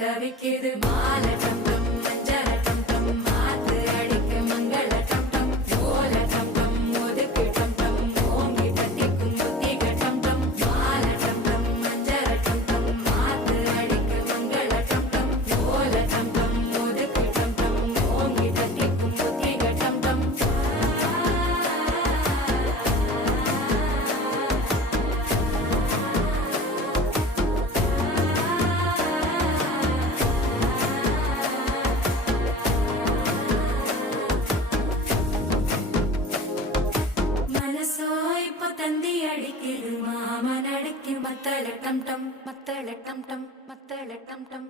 தவிக்குது மால டம் டம் மஞ்சள டம் டம் மாத்து அடிக்க மங்கள டம் டம் ஓல டம் டம் ஒதுக்கு டம் டம் ஓங்கி தட்டிக்கும் புத்திக டம் டம் மால டம் டம் மஞ்சள டம் டம் மாத்து அடிக்க மங்கள டம் டம் ஓல டம் டம் ஒதுக்கு டம் டம் ஓங்கி தட்டிக்கும் புத்திக டம் டம் மனசோ இப்போ தந்தி அடிக்குது மாமன் அடிக்கு மத்தள டம் டம் மத்தள டம் டம் மத்தள டம் டம்